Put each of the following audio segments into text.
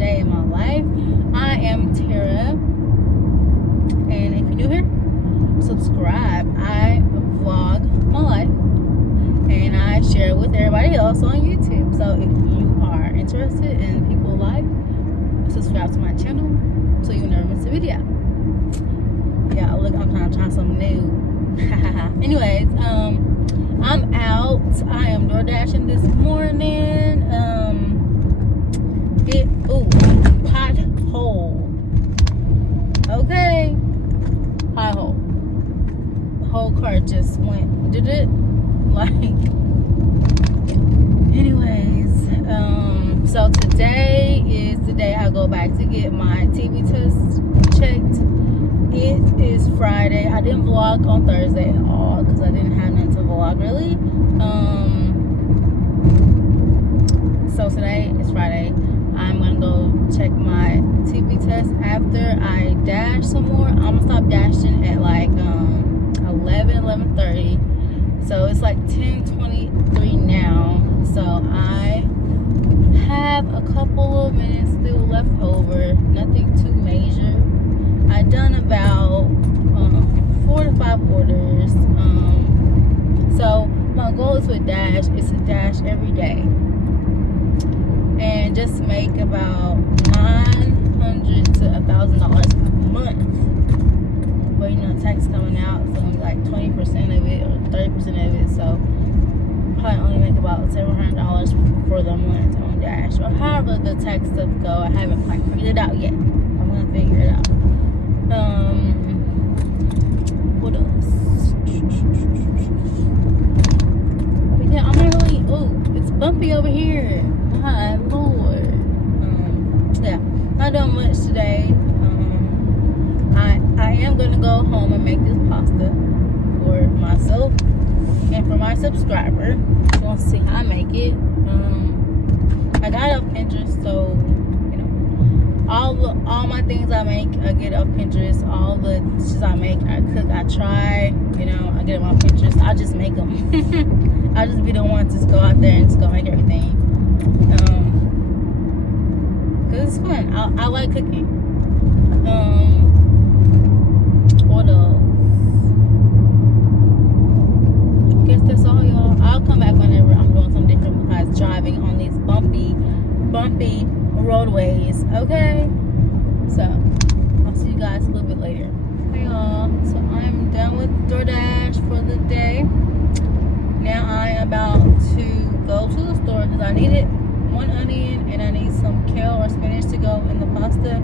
day in my life. I am Tara, and if you're new here, subscribe. I vlog my life, and I share it with everybody else on YouTube. So if you are interested in people's life, subscribe to my channel so you never miss a video. Yeah, look, I'm trying to try something new. Anyways, I'm out. I am door dashing this morning. Pothole. Okay, pothole. The whole car just went. Did it? Like. Anyways, so today is the day I go back to get my TB test checked. It is Friday. I didn't vlog on Thursday at all because I didn't have nothing to vlog really. So today is Friday. I'm gonna go check my TB test after I dash some more. I'm gonna stop dashing at like 11:30. So it's like 10:23 now. So I have a couple of minutes still left over. Nothing too major. I done about 4 to 5 orders. So my goal is to dash every day and just make about $900 to $1,000 a month. But you know, tax coming out, so only like 20% of it or 30% of it. So probably only make about $700 for the month on dash, or however the tax stuff go. I haven't quite figured it out yet. I'm gonna figure it out. What else? But yeah, I'm not really. Oh, it's bumpy over here. My lord. Yeah, not doing much today. I am gonna go home and make this pasta for myself and for my subscriber. You want to see how I make it? I got it off Pinterest, so you know, all my things I make, I get off Pinterest. All the dishes I make, I cook, I try. You know, I get them off Pinterest. I just make them. I just be the one to just go out there and just go make everything. Cause it's fun. I like cooking. What else? I guess that's all, y'all. I'll come back whenever I'm doing something different besides driving on these bumpy roadways. Okay. So I'll see you guys a little bit later. Hey y'all. So I'm done with DoorDash for the day. Now I am about to go to the store because I needed 1 onion and I need some kale or spinach to go in the pasta.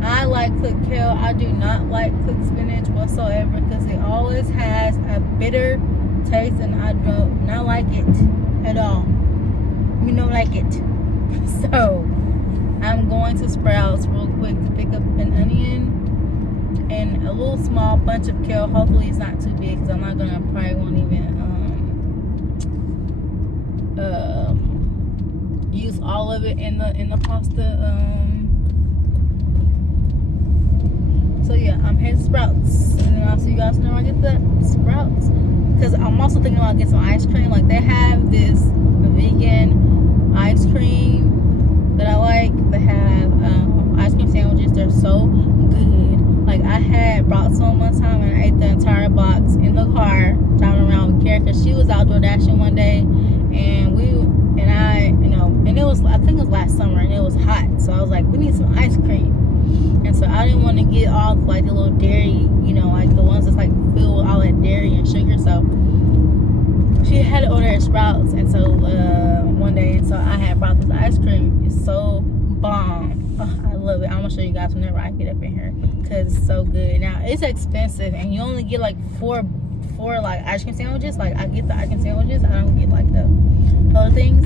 I like cooked kale. I do not like cooked spinach whatsoever because it always has a bitter taste and I do not like it at all. You don't like it. So I'm going to Sprouts real quick to pick up an onion and a little small bunch of kale. Hopefully it's not too big because I'm not gonna, probably won't even use all of it in the pasta. So yeah, I'm heading to Sprouts, and then I'll see you guys whenever I get the Sprouts. Because I'm also thinking about getting some ice cream. Like they have this vegan ice cream that I like. They have ice cream sandwiches. They're so good. Like I had brought some one time and I ate the entire box in the car driving around with Kara because she was outdoor dashing one day, and it was, I think it was last summer, and it was hot. So I was like, we need some ice cream. And so I didn't want to get all like the little dairy, you know, like the ones that's like filled with all that dairy and sugar. So she had to order at Sprouts, and so one day, and so I had brought this ice cream. It's so bomb. Oh, I love it. I'm gonna show you guys whenever I get up in here because it's so good. Now it's expensive, and you only get like four like ice cream sandwiches. Like I get the ice cream sandwiches. I don't get like the other things.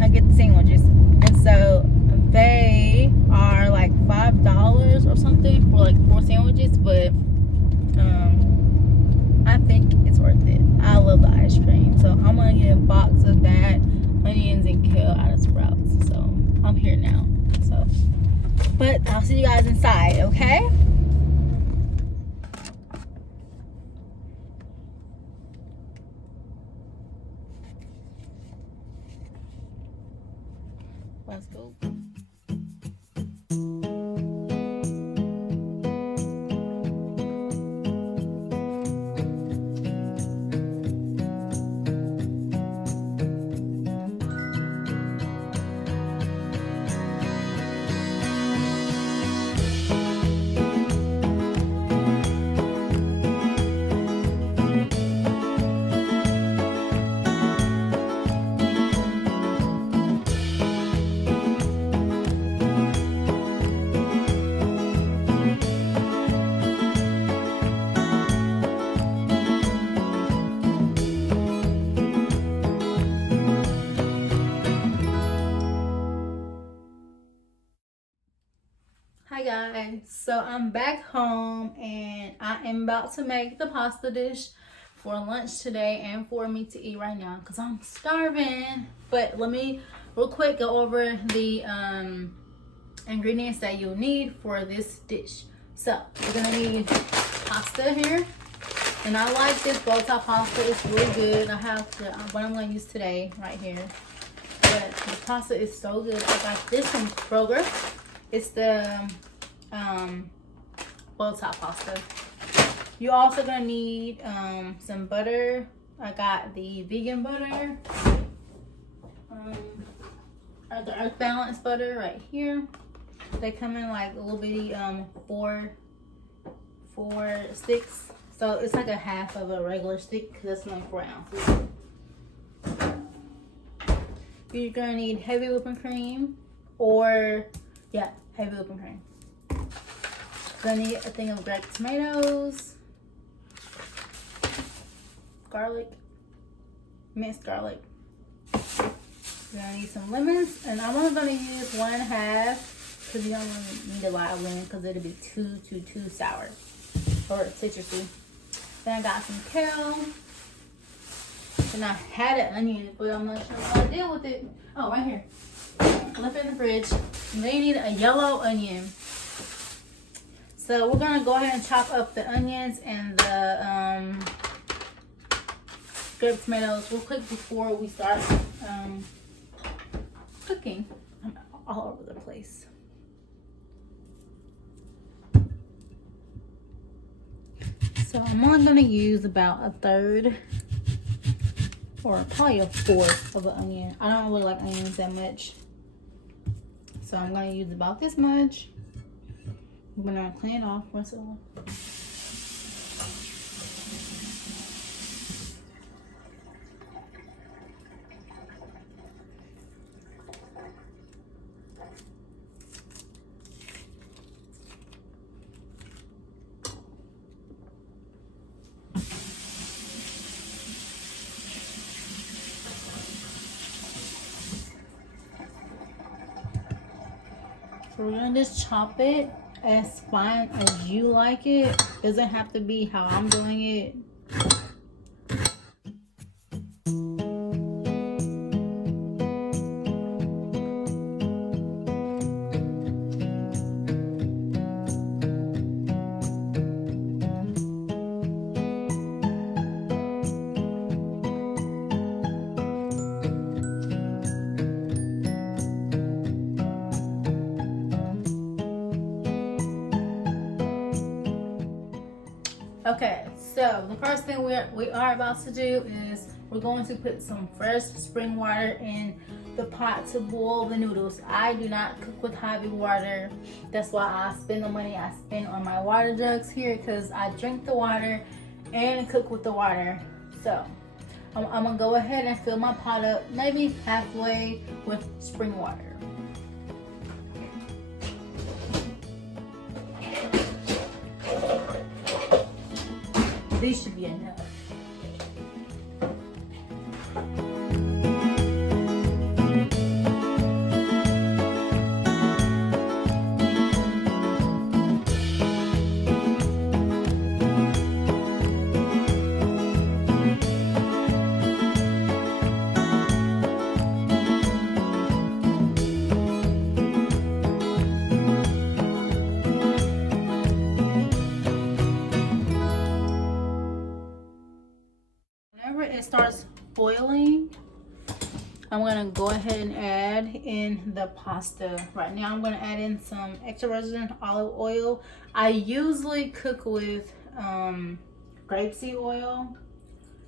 I get the sandwiches, and so they are like $5 or something for like 4 sandwiches, but I think it's worth it. I love the ice cream, so I'm gonna get a box of that, onions and kale out of Sprouts. So I'm here now. So, but I'll see you guys inside, okay? Let's go. Hi guys, so I'm back home and I am about to make the pasta dish for lunch today and for me to eat right now because I'm starving. But let me real quick go over the ingredients that you'll need for this dish. So we're gonna need pasta here, and I like this bow top pasta. It's really good. I have what I'm gonna use today right here. But the pasta is so good. I got this from Kroger. It's the bow top pasta. You're also gonna need some butter. I got the vegan butter, the Earth Balance butter right here. They come in like a little bitty four sticks. So it's like a half of a regular stick because that's only 4 ounces. You're gonna need heavy whipping cream, or heavy whipping cream. Gonna need a thing of grated tomatoes, garlic, minced garlic. You're gonna need some lemons, and I'm only gonna use 1.5 because you don't really need a lot of lemon because it'll be too sour or citrusy. Then I got some kale. And I had an onion, but I'm not sure what I did with it. Oh, right here. Left it in the fridge. And then you need a yellow onion. So we're gonna go ahead and chop up the onions and the grated tomatoes real quick before we start cooking. I'm all over the place. So I'm only gonna use about 1/3 or probably 1/4 of an onion. I don't really like onions that much, so I'm gonna use about this much. I'm gonna clean it off once it all. So we're gonna just chop it as fine as you like it. Doesn't have to be how I'm doing it. Okay, so the first thing we are about to do is we're going to put some fresh spring water in the pot to boil the noodles. I do not cook with heavy water. That's why I spend the money I spend on my water jugs here, because I drink the water and cook with the water. So I'm gonna go ahead and fill my pot up maybe halfway with spring water. These should be enough. Whenever it starts boiling, I'm gonna go ahead and add in the pasta. Right now I'm gonna add in some extra virgin olive oil. I usually cook with grapeseed oil,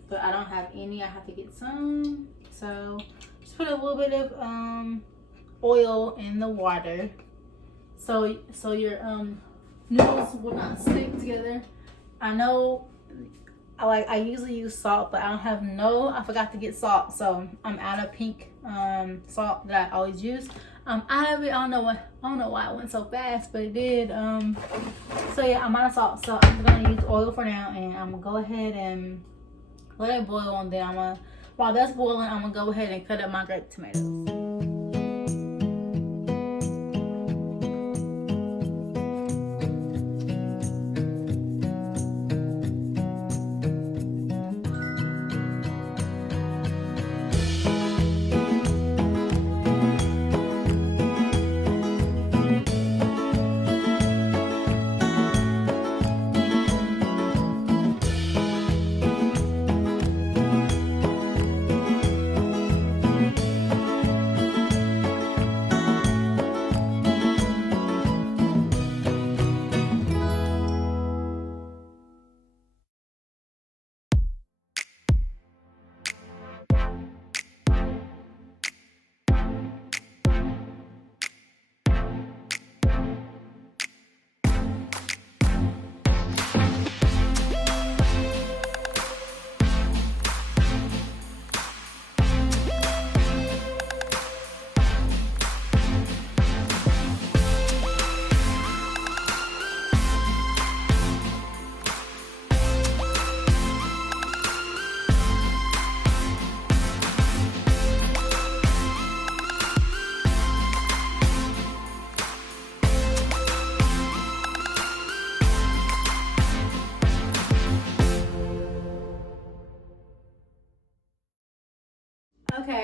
but I don't have any. I have to get some. So just put a little bit of oil in the water so your noodles will not stick together. I know I usually use salt, but I forgot to get salt, so I'm out of pink salt that I always use. I'm out of it. I don't know why it went so fast, but it did. So yeah, I'm out of salt, so I'm gonna use oil for now, and I'm gonna go ahead and let it boil, and then while that's boiling, I'm gonna go ahead and cut up my grape tomatoes.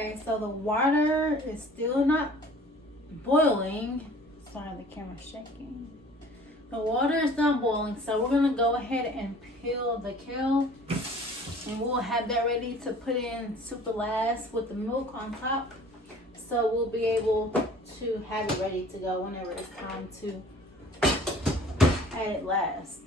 Okay, so the water is still not boiling. Sorry, the camera's shaking. The water is not boiling, so we're gonna go ahead and peel the kale, and we'll have that ready to put in super last with the milk on top. So we'll be able to have it ready to go whenever it's time to add it last.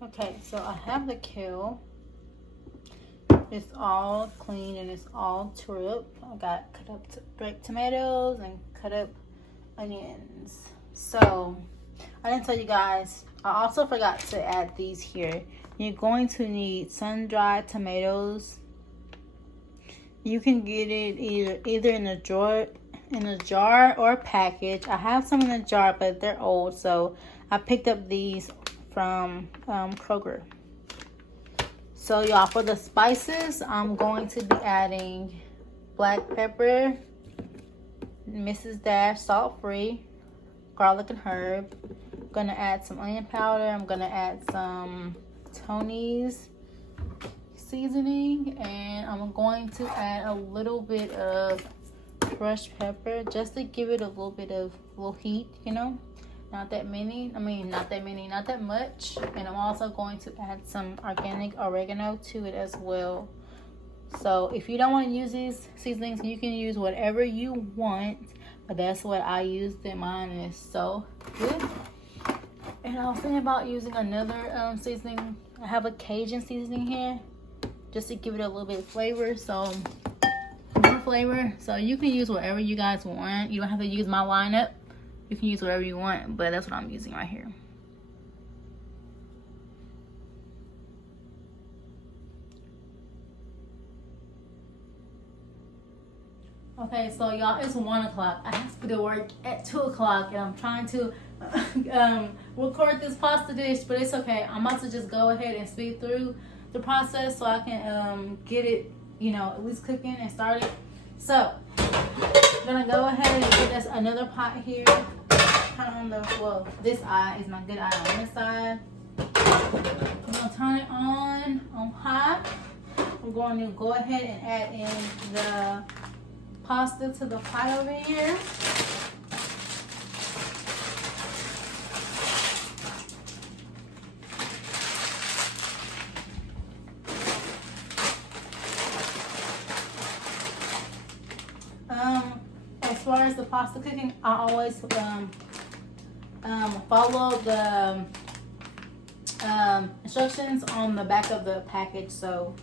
Okay, so I have the kale. It's all clean and it's all tore up. I got cut up baked tomatoes and cut up onions. So I didn't tell you guys, I also forgot to add these here. You're going to need sun-dried tomatoes. You can get it either in a jar or a package. I have some in a jar, but they're old, so I picked up these from Kroger. So y'all, for the spices, I'm going to be adding black pepper, Mrs. Dash salt free, garlic and herb. I'm gonna add some onion powder. I'm gonna add some Tony's seasoning, and I'm going to add a little bit of crushed pepper just to give it a little bit of heat, you know. Not that many, not that much. And I'm also going to add some organic oregano to it as well. So if you don't want to use these seasonings, you can use whatever you want, but that's what I used, and mine is so good. And I was thinking about using another seasoning. I have a Cajun seasoning here just to give it a little bit of flavor. So more flavor. So you can use whatever you guys want. You don't have to use my lineup. You can use whatever you want, but that's what I'm using right here. Okay, so y'all, it's 1 o'clock. I have to be to work at 2 o'clock, and I'm trying to record this pasta dish, but it's okay. I'm about to just go ahead and speed through the process so I can get it, you know, at least cooking and started. So I'm gonna go ahead and get us another pot here. Kind of on the, well, this eye is my good eye on this side. I'm gonna turn it on high. We're going to go ahead and add in the pasta to the pot over here. As far as the pasta cooking, I always follow the instructions on the back of the package, so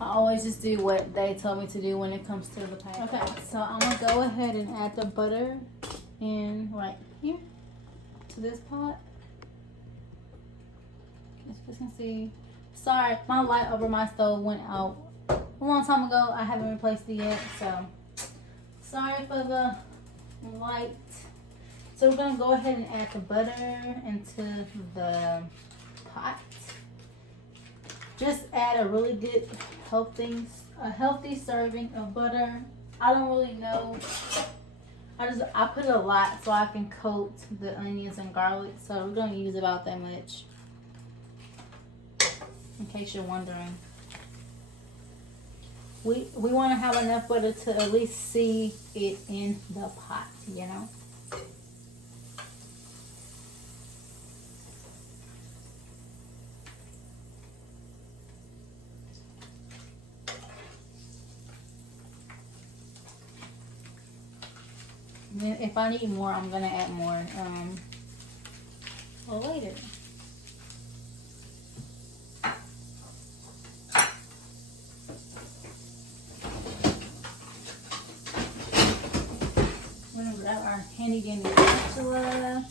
I always just do what they tell me to do when it comes to the package. Okay, so I'm gonna go ahead and add the butter in right here to this pot. As you can see, sorry, my light over my stove went out a long time ago. I haven't replaced it yet, so sorry for the light. So we're gonna go ahead and add the butter into the pot. Just add a really good healthy serving of butter. I don't really know. I put a lot so I can coat the onions and garlic. So we're gonna use about that much. In case you're wondering. We want to have enough butter to at least see it in the pot, you know. Then if I need more, I'm gonna add more later. We're gonna grab our handy dandy spatula.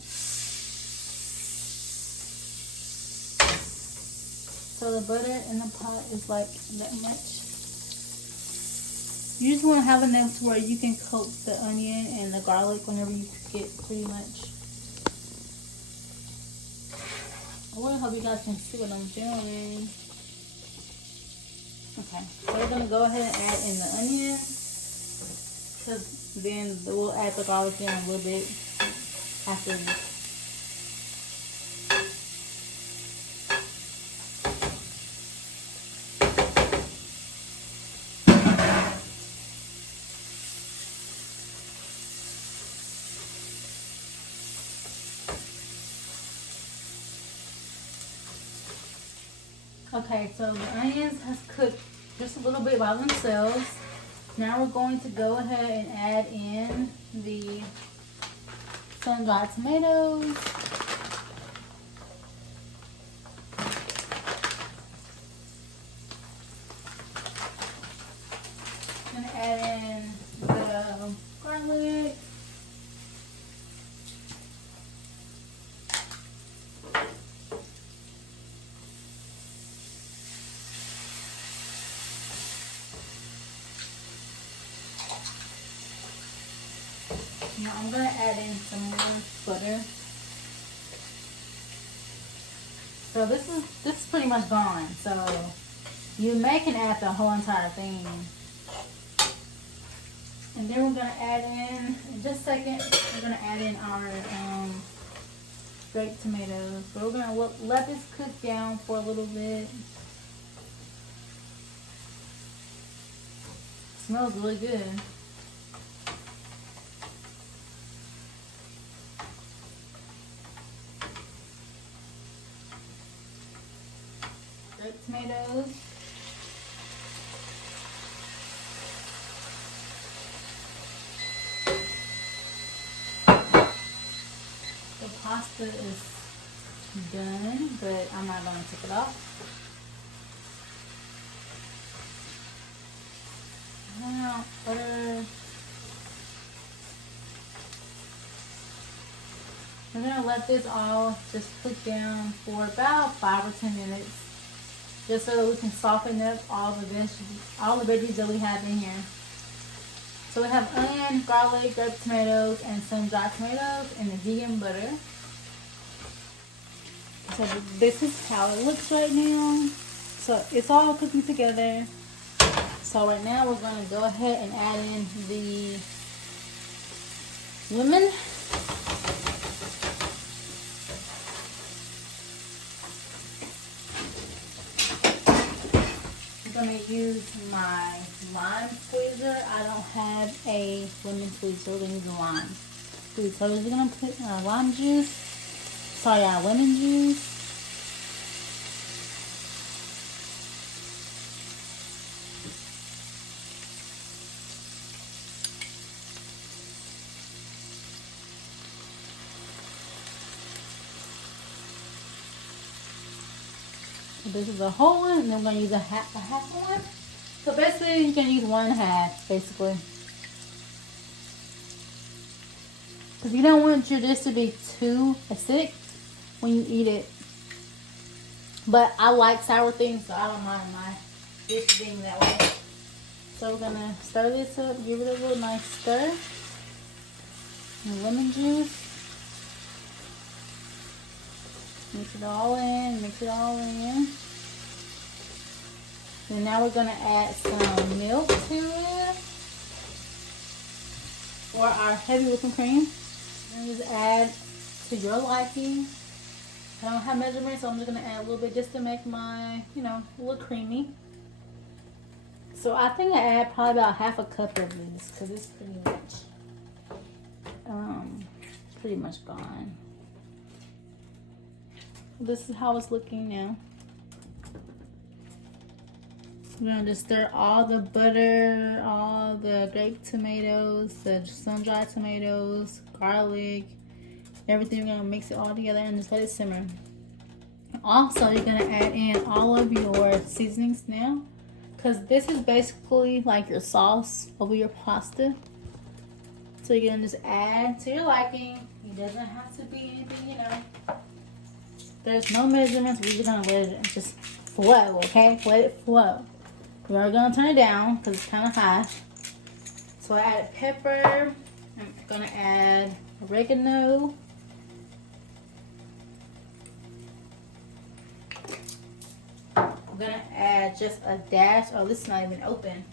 So the butter in the pot is like that much. You just want to have enough to where you can coat the onion and the garlic whenever you get pretty much. I really hope you guys can see what I'm doing. Okay, so we're going to go ahead and add in the onion. Because then we'll add the garlic in a little bit after this. Okay, so the onions has cooked just a little bit by themselves. Now we're going to go ahead and add in the sun-dried tomatoes. I'm going to add in the garlic. Now I'm going to add in some more butter. So this is pretty much gone. So you can add the whole entire thing. And then we're going to add in just a second, we're going to add in our grape tomatoes. So we're going to let this cook down for a little bit. It smells really good. Grape tomatoes. The pasta is done, but I'm not going to take it off. Now, butter. We're going to let this all just cook down for about 5 or 10 minutes. Just so that we can soften up all the veggies that we have in here. So we have onion, garlic, grape tomatoes, and some dried tomatoes, and the vegan butter. So this is how it looks right now. So it's all cooking together. So right now we're going to go ahead and add in the lemon. I'm going to use my lime squeezer. I don't have a lemon squeezer, so we're going to use a lime squeezer. So we're going to put lemon juice. So this is a whole one, and then we're going to use a half one. So basically, you can use 1/2, basically. Because you don't want your dish to be too acidic when you eat it. But I like sour things, so I don't mind my dish being that way. So we're going to stir this up, give it a little nice stir. And lemon juice. Mix it all in, And now we're going to add some milk to it. Or our heavy whipping cream. And just add to your liking. I don't have measurements, so I'm just going to add a little bit just to make my, a little creamy. So I think I add probably about 1/2 cup of this, because it's pretty much gone. This is how it's looking now. We're gonna just stir all the butter, all the grape tomatoes, the sun-dried tomatoes, garlic, everything. We're gonna mix it all together and just let it simmer. Also, you're gonna add in all of your seasonings now, because this is basically like your sauce over your pasta. So you're gonna just add to your liking. It doesn't have to be anything, you know. There's no measurements. We're just gonna let it just flow, okay? Let it flow. We are gonna turn it down because it's kind of hot. So I added pepper. I'm gonna add oregano. I'm gonna add just a dash. Oh, this is not even open.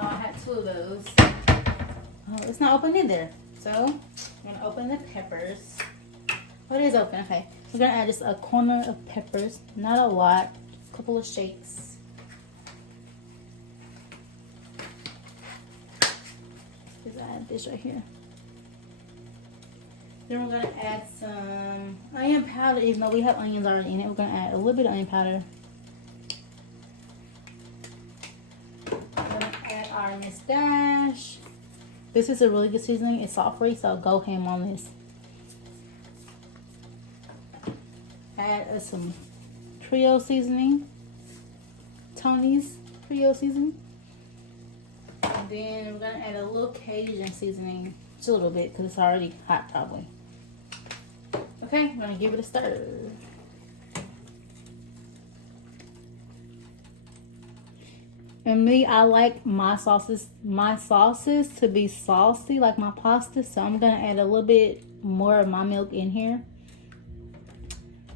I had two of those. Oh, it's not open either. So I'm gonna open the peppers. Oh, it is open. Okay. We're gonna add just a corner of peppers, not a lot. A couple of shakes. Let's add this right here. Then we're gonna add some onion powder. Even though we have onions already in it, we're gonna add a little bit of onion powder. Our Miss Dash. This is a really good seasoning. It's salt free, so go ham on this. Add some Trio seasoning, Tony's Trio seasoning, and then we're gonna add a little Cajun seasoning, just a little bit because it's already hot probably. Okay, we're gonna give it a stir. And me, I like my sauces to be saucy like my pasta. So I'm gonna add a little bit more of my milk in here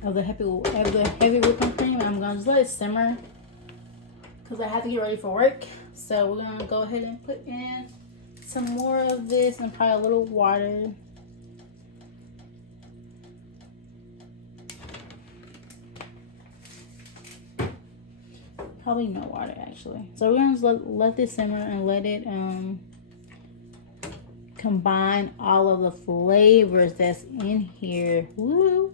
of the heavy whipping cream. And I'm gonna just let it simmer because I have to get ready for work. So we're gonna go ahead and put in some more of this and probably a little water. Probably no water actually. So we're gonna just let this simmer and let it combine all of the flavors that's in here. Woo!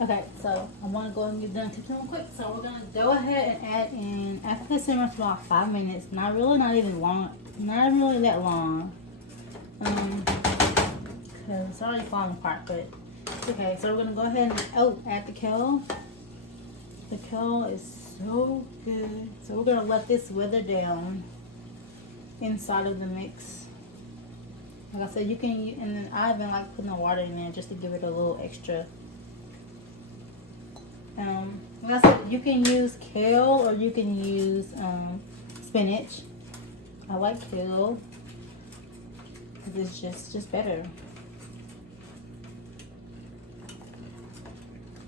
Okay, so I want to go and get done cooking real quick. So we're gonna go ahead and add in, after the simmer for about 5 minutes. Not even long. Not really that long. Because it's already falling apart, but. Okay, so we're gonna go ahead and add the kale. The kale is so good. So we're gonna let this wither down inside of the mix. Like I said, you can, and then I've been like putting the water in there just to give it a little extra. Like I said, you can use kale or you can use spinach. I like kale because it's just better.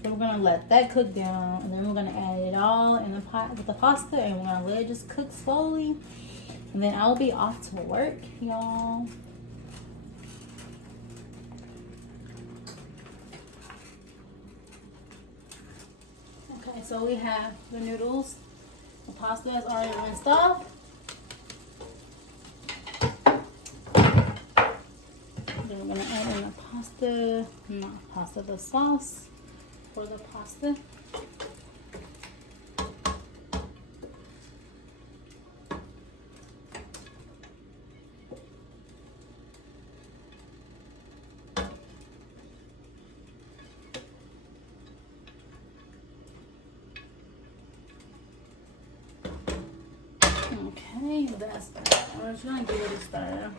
So we're gonna let that cook down, and then we're gonna add it all in the pot with the pasta, and we're gonna let it just cook slowly. And then I'll be off to work, y'all. Okay, so we have the noodles. The pasta is already rinsed off. Then we're gonna add in the sauce for the pasta. Okay, that's that. We're just gonna give it a stir.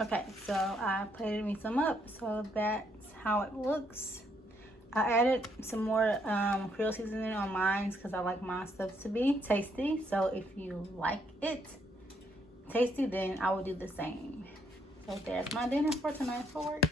Okay, so I plated me some up, so that's how it looks. I added some more Creole seasoning on mine because I like my stuff to be tasty. So if you like it tasty, then I will do the same. So there's my dinner for tonight for work.